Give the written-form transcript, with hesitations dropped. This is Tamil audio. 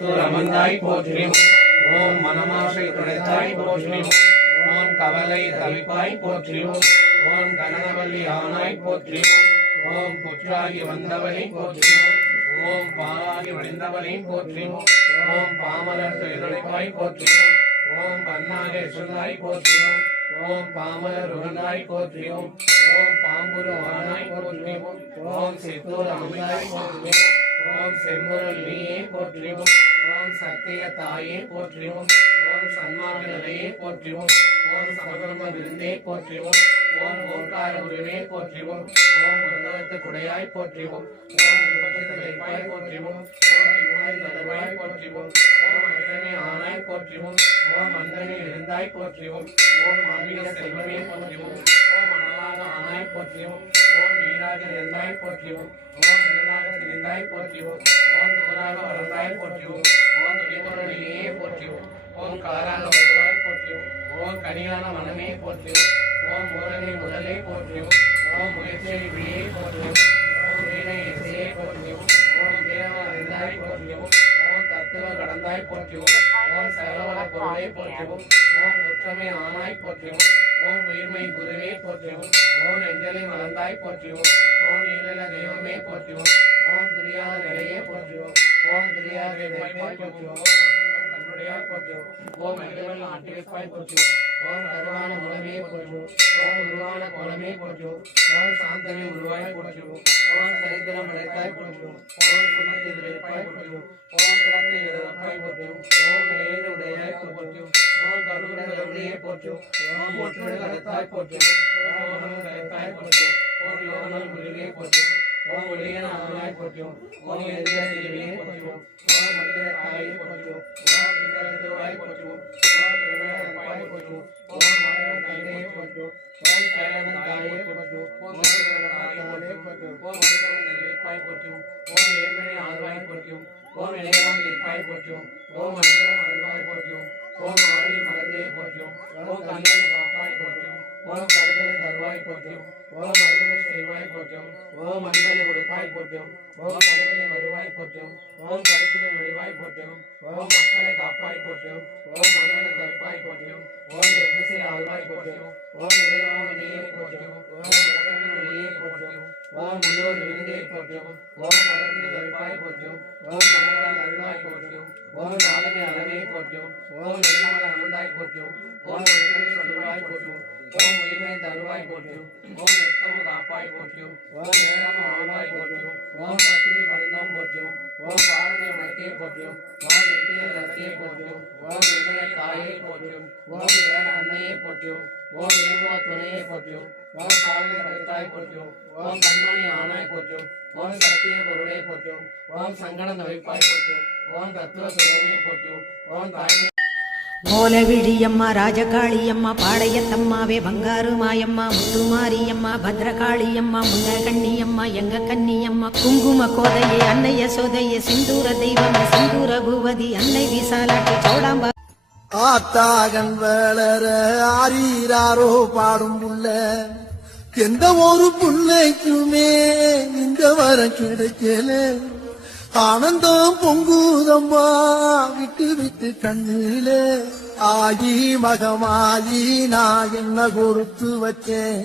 அமர்ந்தாய் போற்றியும் ஓம் மனமாசை துடைத்தாய் போற்றியும் ஓம் கவலை தவிப்பாய் போற்றியும் ஓம் கனகவல்லி ஆனாய் போற்றியும் ஓம் புற்றாகி வந்தவனை போற்றியும் ஓம் பாலாகி வடிந்தவனை போற்றியும் ஓம் பாமலர் துயருடைப்பாய் போற்றியும் ஓம் பன்னாக எசுந்தாய் போற்றியும் ஓம் பாமலர் உகந்தாய் போற்றியும் ஓம் பாம்புரு ஆனாய் போற்றியும் ஓம் சித்தூர் அமிழ்ந்தாய் போற்றியும் ஓம் செம்முரல் நீயே போற்றியும் ஓம் சத்திய தாயே போற்றியும் ஓம் சன்மார்க்க நிலையே போற்றியும் ஓம் சமதர்ம விருந்தே போற்றியும் ஓம் ஓங்கார உருவே போற்றியும் ஓம் உலகத்து குடையாய் போற்றியும் ஓம் விபத்துவாய் போற்றியும் ஓம் இம்மாய் தளர்வாய் போற்றியும் ஓம் அகிலமே ஆனாய் போற்றியும் ஓம் அந்தமே இருந்தாய் போற்றியும் ஓம் ஆன்மீக செல்வமே போற்றியும் ஓம் அனலாக ஆனாய் போற்றியும் ஓம் நீராக இருந்தாய் போற்றியும் ஓம் நிழலாக திரிந்தாய் போற்றியும் ஓம் தூராக வளர்ந்தாய் போற்றியும் ஓம் துணிபொருளியே போற்றியும் ஓம் காராக வருவாய் போற்றியும் ஓம் கனியான மனமே போற்றியும் ஓம் மூலனை முதலே போற்றியும் ஓம் முயற்சியை விழியை போற்றியும் ஓம் வீணை இசையை போற்றியும் ஓம் தேவ அறிந்தாய் போற்றியும் ஓம் தத்துவ கடந்தாய் போற்றியும் ஓம் சகலவள பொருளை போற்றியும் ஓம் உற்றமை ஆனாய் போற்றியும் ஓம் உயிர்மை குருவே போற்றியும் ஓம் நெஞ்சலை மலர்ந்தாய் போற்றியும் ஓம் நீலல தெய்வமே போற்றியும் ஓம் துரியாத நிலையே போற்றியும் ஓம் துரியாத நிலைப்பாய் போற்றியும் கண்ணுடையாய் போற்றியும் ஓம் அடிவல் ஆட்டிவைப்பாய் போற்றியும் ஓம் கருவான மூலமே போற்றியும் ஓம் உருவான கோலமே போற்றியும் ஓம் சாந்தமே உருவாய் போற்றியும் ஓம் சரித்திரம் அடைத்தாய் போற்றியும் ஓம் குணத்தை விளைப்பாய் போற்றியும் ஓம் கிரத்தை எதிர்ப்பாய் போற்றியும் ஓம் நிலையை உடையாய் போற்றியும் ஓம் கருணையே போற்றியும் ஓம் ஒற்றுமை கருத்தாய் போற்றியும் ஓம் கருத்தாய் போற்றியும் ஓம் யோகனால் குருவே போற்றியும் ஓம் ஒளியன ஆனாய் போற்றியும் ஓம் எதிர திருவியே போற்றியும் ஓம் மந்திர காயை போற்றியும் ஓம் திருவாய் போற்றியும் ஓம் திருவாய் போற்றியும் ஓம் மாயம் கையை போற்றியும் ஓம் கைலவன் தாயை போற்றியும் ஓம் தாயே போற்றியும் ஓம் நெல்லிப்பாய் போற்றியும் ஓம் ஏழ்மனை ஆழ்வாய் போற்றியும் ஓம் இளையவன் நிற்பாய் போற்றியும் ஓம் மந்திரம் அருள்வாய் போற்றியும் ஓம் ஆடி மலர்ந்தே போற்றியும் ஓம் கண்ணனை காப்பாய் போற்றியும் ஓம் கருதலை தருவாய் போற்றியும் ஓம் மருதனை செய்வாய் போற்றியும் ஓம் அன்பனை கொடுப்பாய் போற்றியும் ஓம் கருவனை வருவாய் போற்றியும் ஓம் கருத்தினை வடிவாய் போற்றியும் ஓம் மக்களை காப்பாய் போற்றியும் ஓம் மன்னனை தவிப்பாய் போற்றியும் ஓம் எதிசை ஆழ்வாய் போற்றியும் ஓம் இறைவாமணியை போற்றியும் ஓம் உடலினையே போற்றியும் ஓம் முன்னோர் விருந்தே போற்றியும் ஓம் மரத்தினை தவிப்பாய் போற்றியும் ஓம் மன்னன் அருள்வாய் போற்றியும் ஓம் நாதனை அளவே போற்றியும் ஓம் நெல்லாமல் அமர்ந்தாய் போற்றியும் ஓம் சொல்வாய் போற்றியும் ஓம் உயிரை தருவாய் போற்றியும் ஓம் எத்தமும் காப்பாய் போற்றியும் ஓம் நேரமும் ஆழ்வாய் போற்றியும் ஓம் பத்திரி பரிந்தம் போற்றியும் ஓம் பாடனை உனக்கே போற்றியும் ஓம் எட்டிய ரத்தியை போற்றியும் ஓம் இதய தாயை போற்றியும் ஓம் ஏற அன்னையை போற்றியும் ஓம் ஏங்குவ துணையை போற்றியும் ஓம் காலனை கருத்தாய் போற்றியும் ஓம் கண்மணி ஆனாய் போற்றியும் ஓம் சத்திய பொருளை போற்றியும் ஓம் சங்கட நவிப்பாய் போற்றியும் ஓம் தத்துவ சுரமே போற்றியும் ஓம் தாய்மை மூலவிழியம்மா ராஜகாளியம்மா பாளையத்தம்மாவே பங்காரு மாயம்மா முத்துமாரியம்மா பத்ரகாளியம்மா முன்னகண்ணியம்மா எங்க கன்னியம்மா குங்கும கோதையே அன்னைய சோதைய சிந்தூர தெய்வமே சிந்தூர பூவதி அன்னை விசாலாட்டி சௌடாம்பா ஆத்தாகன் வேளர ஆரீராரோ பாடும் புள்ள எந்த ஒரு புள்ளைக்குமே இந்த வரம் கிடைக்கல ஆனந்தம் பொங்குதம்மா விட்டு விட்டு கண்ணிலே ஆகி மகமாயி நான் என்ன கொடுத்து வச்சேன்